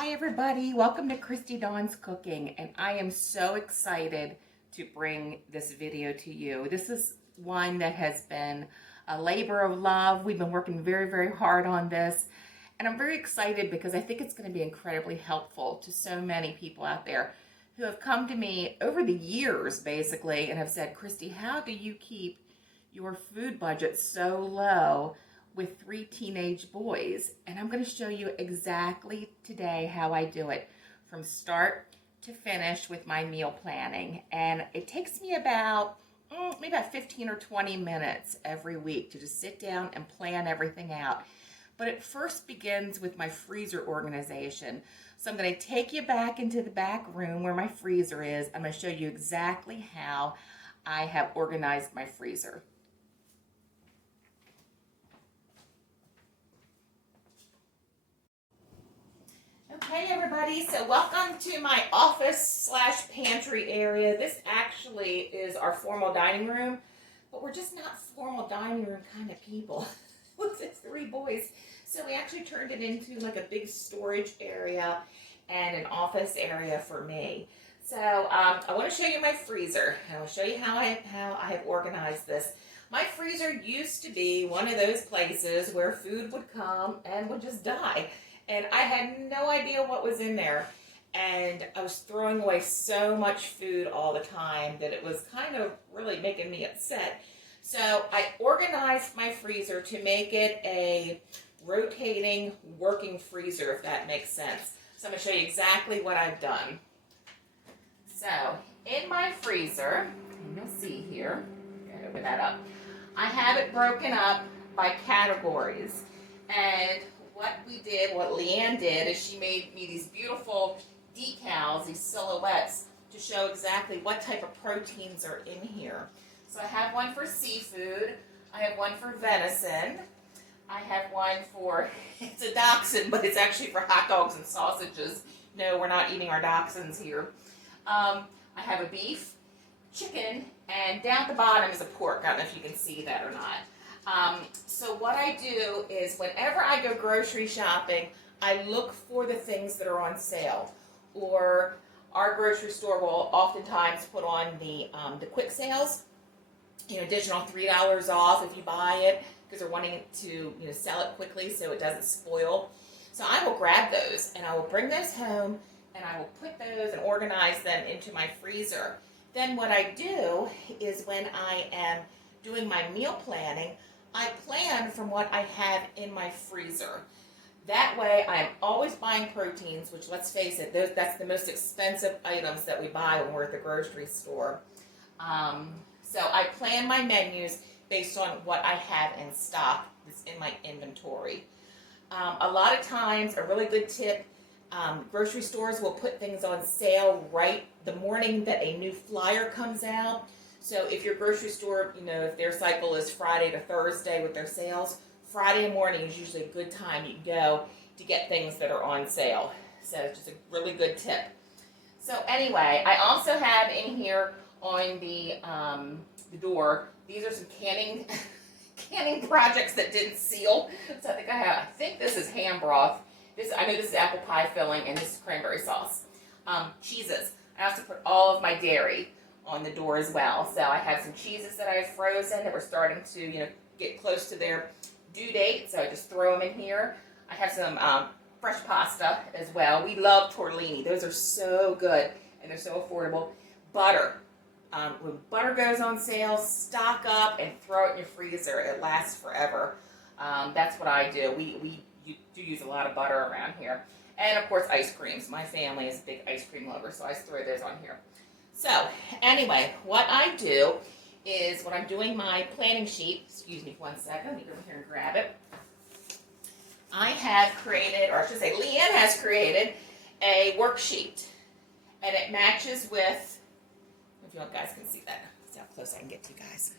Hi everybody, welcome to Christy Dawn's Cooking, and I am so excited to bring this video to you. This is one that has been a labor of love. We've been working very hard on this, and I'm very excited because I think it's going to be incredibly helpful to so many people out there who have come to me over the years basically and have said, Christy, how do you keep your food budget so low with 3 teenage boys? And I'm going to show you exactly today how I do it from start to finish with my meal planning. And it takes me about maybe about 15 or 20 minutes every week to just sit down and plan everything out. But it first begins with my freezer organization. So I'm going to take you back into the back room where my freezer is. I'm going to show you exactly how I have organized my freezer. Okay everybody, so welcome to my office/pantry area. This actually is our formal dining room, but we're just not formal dining room kind of people with the 3 boys. So we actually turned it into like a big storage area and an office area for me. So I want to show you my freezer. I will show you how I have organized this. My freezer used to be one of those places where food would come and would just die. And I had no idea what was in there. And I was throwing away so much food all the time that it was kind of really making me upset. So I organized my freezer to make it a rotating working freezer, if that makes sense. So I'm going to show you exactly what I've done. So in my freezer, and you'll see here, I'm going to open that up, I have it broken up by categories. And what Leanne did is she made me these beautiful decals, these silhouettes, to show exactly what type of proteins are in here. So I have one for seafood, I have one for venison, I have one for, it's a dachshund, but it's actually for hot dogs and sausages. No, we're not eating our dachshunds here. I have a beef, chicken, and down at the bottom is a pork. I don't know if you can see that or not. So what I do is whenever I go grocery shopping, I look for the things that are on sale. Or our grocery store will oftentimes put on the quick sales, additional $3 off if you buy it, because they're wanting to sell it quickly so it doesn't spoil. So I will grab those and I will bring those home and I will put those and organize them into my freezer. Then what I do is when I am doing my meal planning, I plan from what I have in my freezer. That way I'm always buying proteins, which, let's face it, that's the most expensive items that we buy when we're at the grocery store. So I plan my menus based on what I have in stock that's in my inventory. A lot of times, a really good tip, grocery stores will put things on sale right the morning that a new flyer comes out. So if your grocery store, if their cycle is Friday to Thursday with their sales, Friday morning is usually a good time you can go to get things that are on sale. So it's just a really good tip. So anyway, I also have in here on the door, these are some canning projects that didn't seal. So I think this is ham broth. I know this is apple pie filling, and this is cranberry sauce. Cheeses. I also put all of my dairy on the door as well. So I have some cheeses that I have frozen that were starting to get close to their due date. So I just throw them in here. I have some fresh pasta as well. We love tortellini. Those are so good and they're so affordable. Butter. When butter goes on sale, stock up and throw it in your freezer. It lasts forever. That's what I do. We do use a lot of butter around here. And of course ice creams. My family is a big ice cream lover, so I throw those on here. So anyway, what I do is when I'm doing my planning sheet, excuse me for 1 second, let me go over here and grab it. I have created, or I should say Leanne has created, a worksheet. And it matches with, if you guys can see that. See how close I can get to you guys.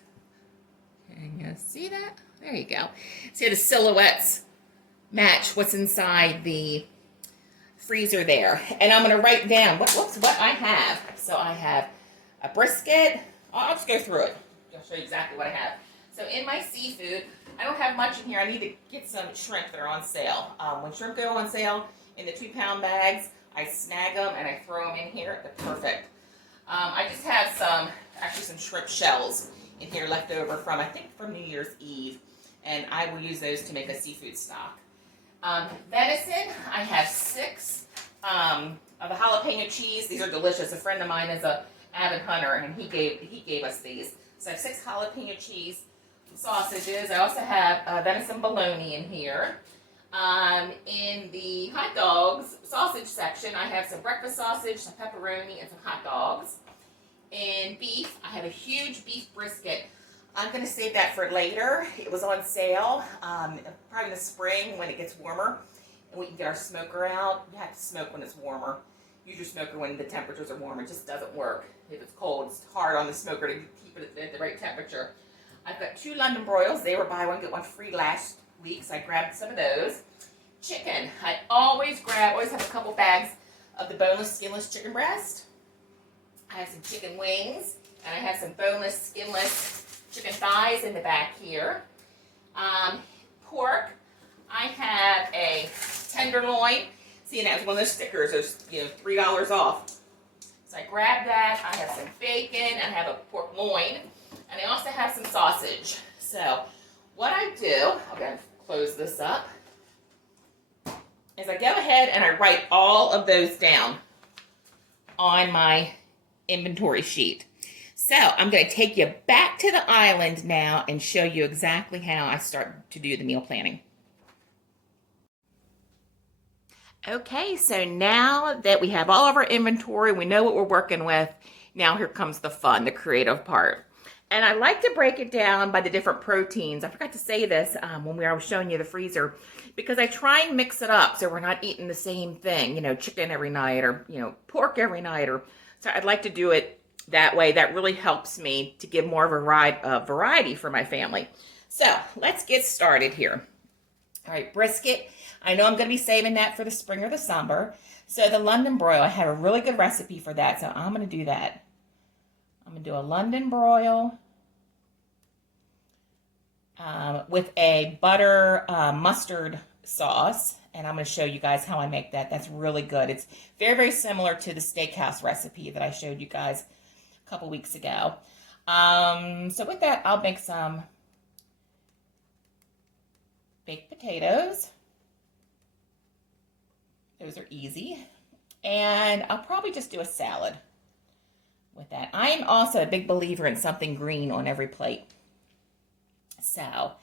Can you see that? There you go. See the silhouettes match what's inside the freezer there. And I'm going to write down what I have. So I have a brisket. I'll just go through it. I'll show you exactly what I have. So in my seafood, I don't have much in here. I need to get some shrimp that are on sale. When shrimp go on sale in the 2-pound bags. I snag them and I throw them in here. They're perfect. I just have some shrimp shells in here left over from, I think, from New Year's Eve. And I will use those to make a seafood stock. Venison, I have 6 of the jalapeno cheese. These are delicious. A friend of mine is a avid hunter, and he gave us these. So I have 6 jalapeno cheese sausages. I also have venison bologna in here. In the hot dogs sausage section, I have some breakfast sausage, some pepperoni, and some hot dogs. In beef, I have a huge beef brisket. I'm going to save that for later. It was on sale, probably in the spring when it gets warmer, and we can get our smoker out. You have to smoke when it's warmer. Use your smoker when the temperatures are warm. It just doesn't work. If it's cold, it's hard on the smoker to keep it at the right temperature. I've got 2 London broils. They were buy one, get one free last week, so I grabbed some of those. Chicken. I always have a couple bags of the boneless, skinless chicken breast. I have some chicken wings, and I have some boneless, skinless chicken thighs in the back here. Pork. I have a tenderloin. See, that was one of those stickers. There's, $3 off. So I grabbed that. I have some bacon. I have a pork loin. And I also have some sausage. So what I do, I'm going to close this up, is I go ahead and I write all of those down on my inventory sheet. So I'm going to take you back to the island now and show you exactly how I start to do the meal planning. Okay, so now that we have all of our inventory, we know what we're working with, now here comes the fun, the creative part. And I like to break it down by the different proteins. I forgot to say this when I was showing you the freezer, because I try and mix it up so we're not eating the same thing, chicken every night or, pork every night. So I'd like to do it that way. That really helps me to give more of a variety for my family. So let's get started here. All right, brisket. I know I'm going to be saving that for the spring or the summer. So the London broil, I have a really good recipe for that. So I'm going to do that. I'm going to do a London broil with a butter mustard sauce. And I'm going to show you guys how I make that. That's really good. It's very, very similar to the steakhouse recipe that I showed you guys a couple weeks ago. So with that, I'll make some baked potatoes. Those are easy. And I'll probably just do a salad with that. I am also a big believer in something green on every plate. So,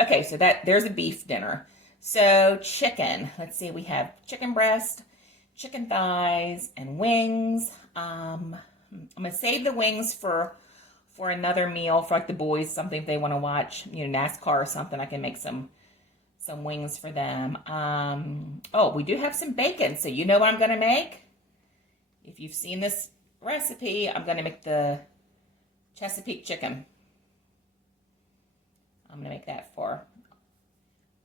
okay, so there's a beef dinner. So chicken, let's see, we have chicken breast, chicken thighs, and wings. I'm going to save the wings for another meal, for like the boys, something if they want to watch, NASCAR or something. I can make some wings for them. Oh, we do have some bacon, so you know what I'm going to make? If you've seen this recipe, I'm going to make the Chesapeake chicken. I'm going to make that for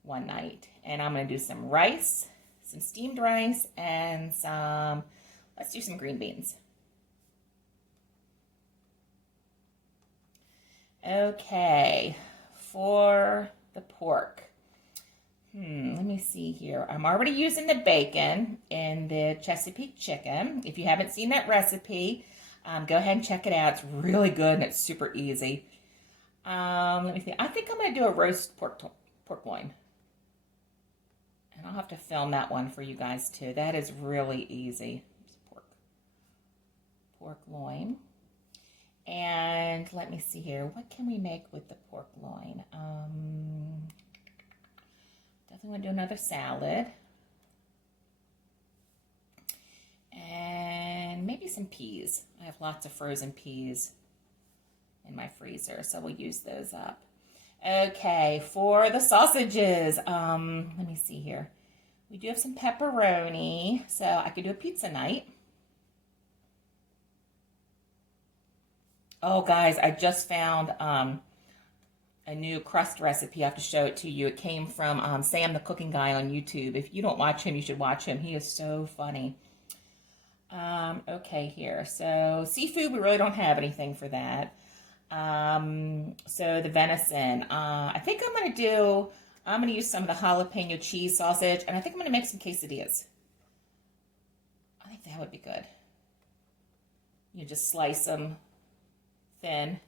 one night. And I'm going to do some rice, some steamed rice, and let's do some green beans. Okay, for the pork. Let me see here. I'm already using the bacon in the Chesapeake chicken. If you haven't seen that recipe, go ahead and check it out. It's really good and it's super easy. Let me see. I think I'm going to do a roast pork loin. And I'll have to film that one for you guys too. That is really easy. Pork loin. And let me see here. What can we make with the pork loin? Definitely want to do another salad. And maybe some peas. I have lots of frozen peas in my freezer, so we'll use those up. Okay, for the sausages, let me see here. We do have some pepperoni, so I could do a pizza night. Oh, guys, I just found a new crust recipe. I have to show it to you. It came from Sam, the cooking guy on YouTube. If you don't watch him, you should watch him. He is so funny. Okay, here. So seafood, we really don't have anything for that. So the venison, I think I'm going to do I'm going to use some of the jalapeno cheese sausage, and I think I'm going to make some quesadillas. I think that would be good. You just slice them thin.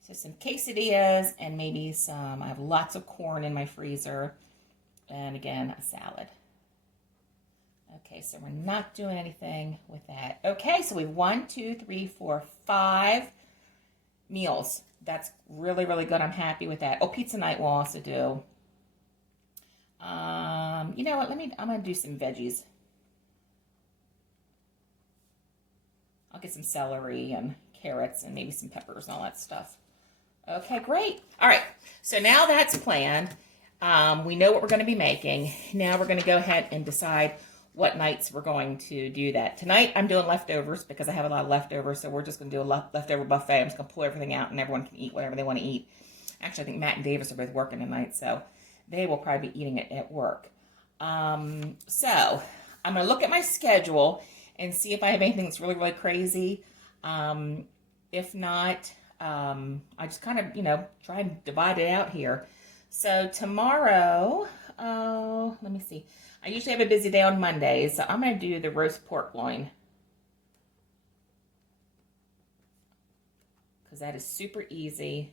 So some quesadillas and maybe some, I have lots of corn in my freezer. And again, a salad. Okay, so we're not doing anything with that. Okay, so we have 1, 2, 3, 4, 5 meals. That's really, really good. I'm happy with that. Oh, pizza night we'll also do. You know what? I'm going to do some veggies. I'll get some celery and carrots and maybe some peppers and all that stuff. Okay, great. All right, so now that's planned. We know what we're going to be making. Now we're going to go ahead and decide what nights we're going to do that. Tonight I'm doing leftovers because I have a lot of leftovers, so we're just going to do a leftover buffet. I'm just going to pull everything out and everyone can eat whatever they want to eat. Actually, I think Matt and Davis are both working tonight, so they will probably be eating it at work. So I'm going to look at my schedule and see if I have anything that's really, really crazy. If not, I just kind of, try and divide it out here. So tomorrow, let me see. I usually have a busy day on Mondays, so I'm going to do the roast pork loin. Because that is super easy.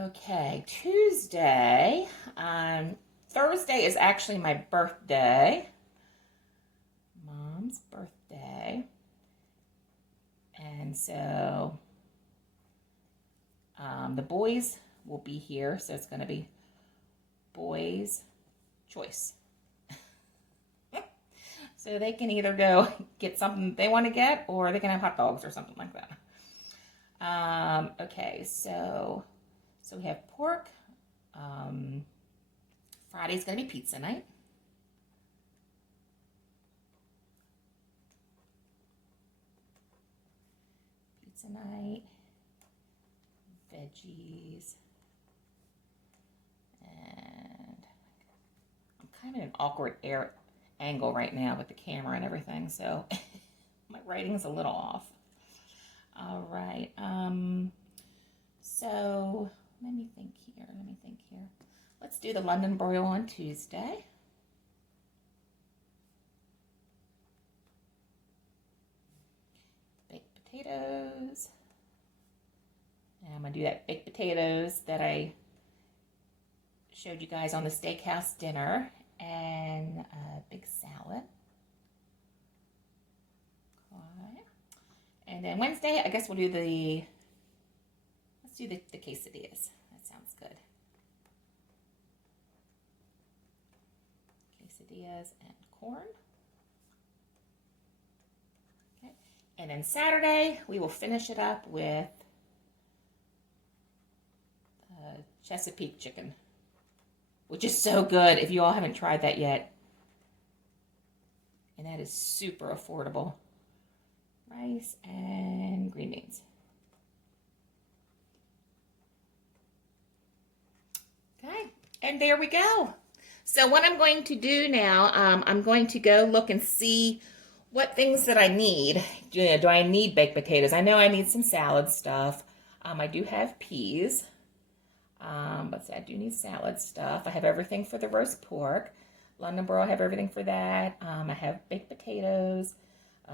Okay, Tuesday. Thursday is actually my birthday. Mom's birthday. And so the boys will be here, so it's going to be boys' choice. So they can either go get something they want to get, or they can have hot dogs or something like that. Okay, so we have pork. Friday's going to be pizza night. Night, veggies, and I'm kind of in an awkward angle right now with the camera and everything, so my writing's a little off. All right, so let me think here. Let's do the London broil on Tuesday. Potatoes, and I'm going to do that baked potatoes that I showed you guys on the steakhouse dinner, and a big salad. Okay. And then Wednesday, I guess we'll do the quesadillas. That sounds good. Quesadillas and corn. And then Saturday, we will finish it up with Chesapeake chicken, which is so good if you all haven't tried that yet. And that is super affordable. Rice and green beans. Okay, and there we go. So what I'm going to do now, I'm going to go look and see what things that I need. Do I need baked potatoes? I know I need some salad stuff. I do have peas. But I do need salad stuff. I have everything for the roast pork. London broil, I have everything for that. I have baked potatoes,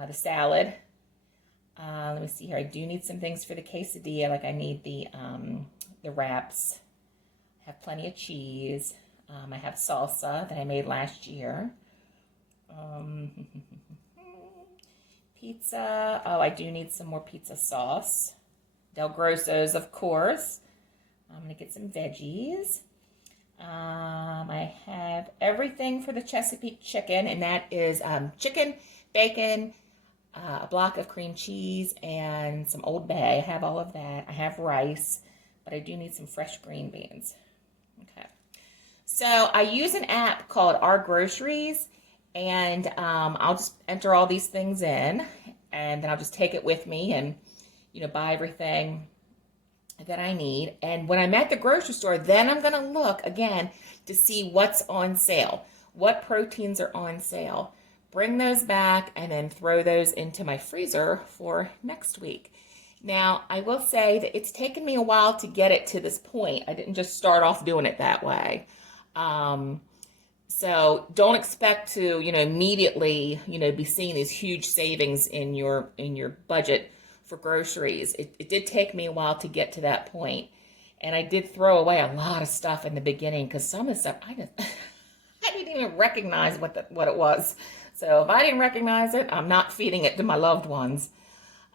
the salad. Let me see here. I do need some things for the quesadilla. Like I need the wraps. I have plenty of cheese. I have salsa that I made last year. Pizza. Oh, I do need some more pizza sauce. Del Grosso's, of course. I'm going to get some veggies. I have everything for the Chesapeake chicken, and that is chicken, bacon, a block of cream cheese, and some Old Bay. I have all of that. I have rice, but I do need some fresh green beans. Okay. So I use an app called Our Groceries, and I'll just enter all these things in, and then I'll just take it with me and, buy everything that I need. And when I'm at the grocery store, then I'm going to look again to see what's on sale, what proteins are on sale. bring those back, and then throw those into my freezer for next week. Now, I will say that it's taken me a while to get it to this point. I didn't just start off doing it that way. So don't expect to, immediately, be seeing these huge savings in your budget for groceries. It did take me a while to get to that point. And I did throw away a lot of stuff in the beginning because some of the stuff I didn't even recognize what it was. So if I didn't recognize it, I'm not feeding it to my loved ones.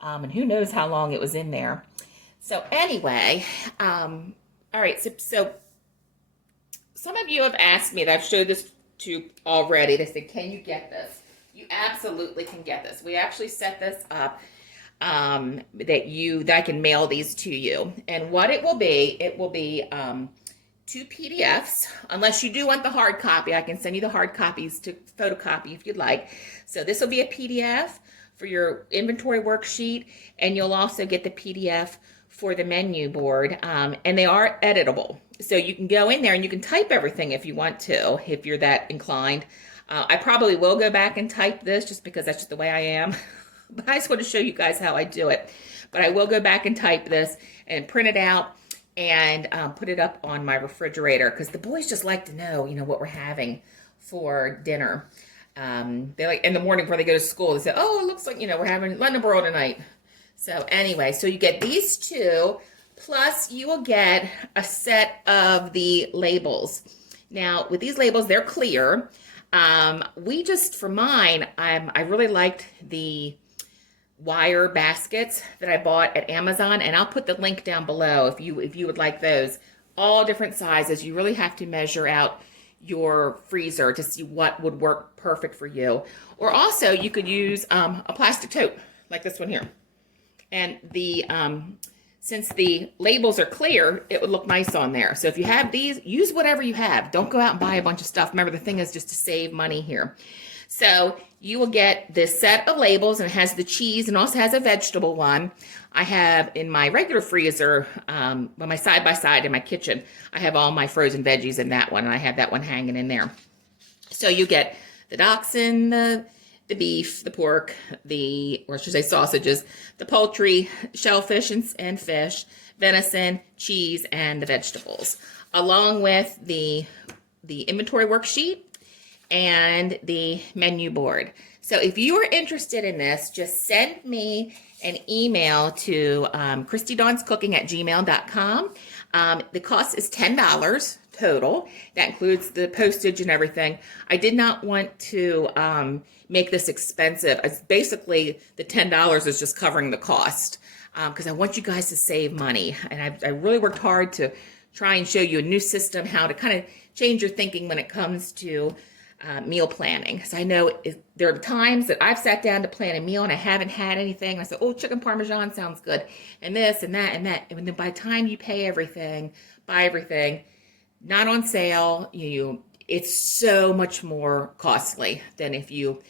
And who knows how long it was in there. So anyway, all right, so some of you have asked me, that I've showed this to already. They said, can you get this? You absolutely can get this. We actually set this up that I can mail these to you. And what it will be 2 PDFs. Unless you do want the hard copy, I can send you the hard copies to photocopy if you'd like. So this will be a PDF for your inventory worksheet, and you'll also get the PDF for the menu board, and they are editable. So you can go in there and you can type everything if you want to, if you're that inclined. I probably will go back and type this just because that's just the way I am. But I just want to show you guys how I do it. But I will go back and type this and print it out and put it up on my refrigerator because the boys just like to know, what we're having for dinner. They like in the morning before they go to school, they say, oh, it looks like, we're having Londonboro tonight. So anyway, so you get these 2, plus you will get a set of the labels. Now, with these labels, they're clear. For mine, I really liked the wire baskets that I bought at Amazon, and I'll put the link down below if you would like those. All different sizes. You really have to measure out your freezer to see what would work perfect for you. Or also, you could use a plastic tote like this one here. And since the labels are clear, it would look nice on there. So if you have these, use whatever you have. Don't go out and buy a bunch of stuff. Remember, the thing is just to save money here. So you will get this set of labels, and it has the cheese and also has a vegetable one. I have in my regular freezer, my side-by-side in my kitchen, I have all my frozen veggies in that one, and I have that one hanging in there. So you get the dachshund, the beef, the pork, or I should say sausages, the poultry, shellfish and fish, venison, cheese, and the vegetables, along with the inventory worksheet and the menu board. So if you are interested in this, just send me an email to christydawnscooking@gmail.com. The cost is $10 total. That includes the postage and everything. I did not want to make this expensive. Basically, the $10 is just covering the cost because I want you guys to save money. And I really worked hard to try and show you a new system, how to kind of change your thinking when it comes to meal planning. So I know there are times that I've sat down to plan a meal and I haven't had anything. I said, oh, chicken parmesan sounds good. And this and that and that. And then by the time you buy everything, not on sale, it's so much more costly than if you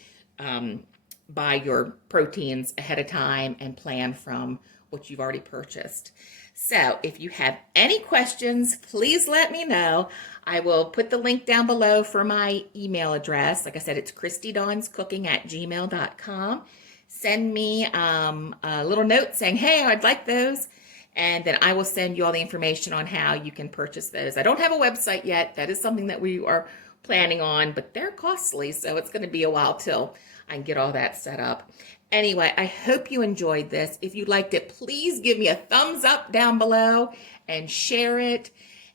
buy your proteins ahead of time and plan from what you've already purchased. So if you have any questions, please let me know. I will put the link down below for my email address. Like I said, it's christydawnscooking@gmail.com. Send me a little note saying, hey, I'd like those. And then I will send you all the information on how you can purchase those. I don't have a website yet. That is something that we are planning on, but they're costly, so it's going to be a while till I can get all that set up. Anyway, I hope you enjoyed this. If you liked it, please give me a thumbs up down below and share it,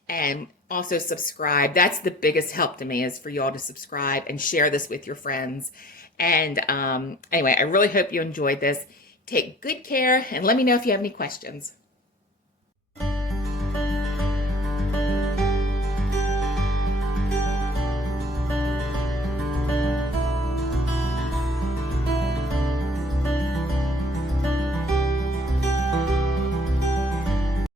and also subscribe. That's the biggest help to me, is for you all to subscribe and share this with your friends. And anyway, I really hope you enjoyed this. Take good care, and let me know if you have any questions.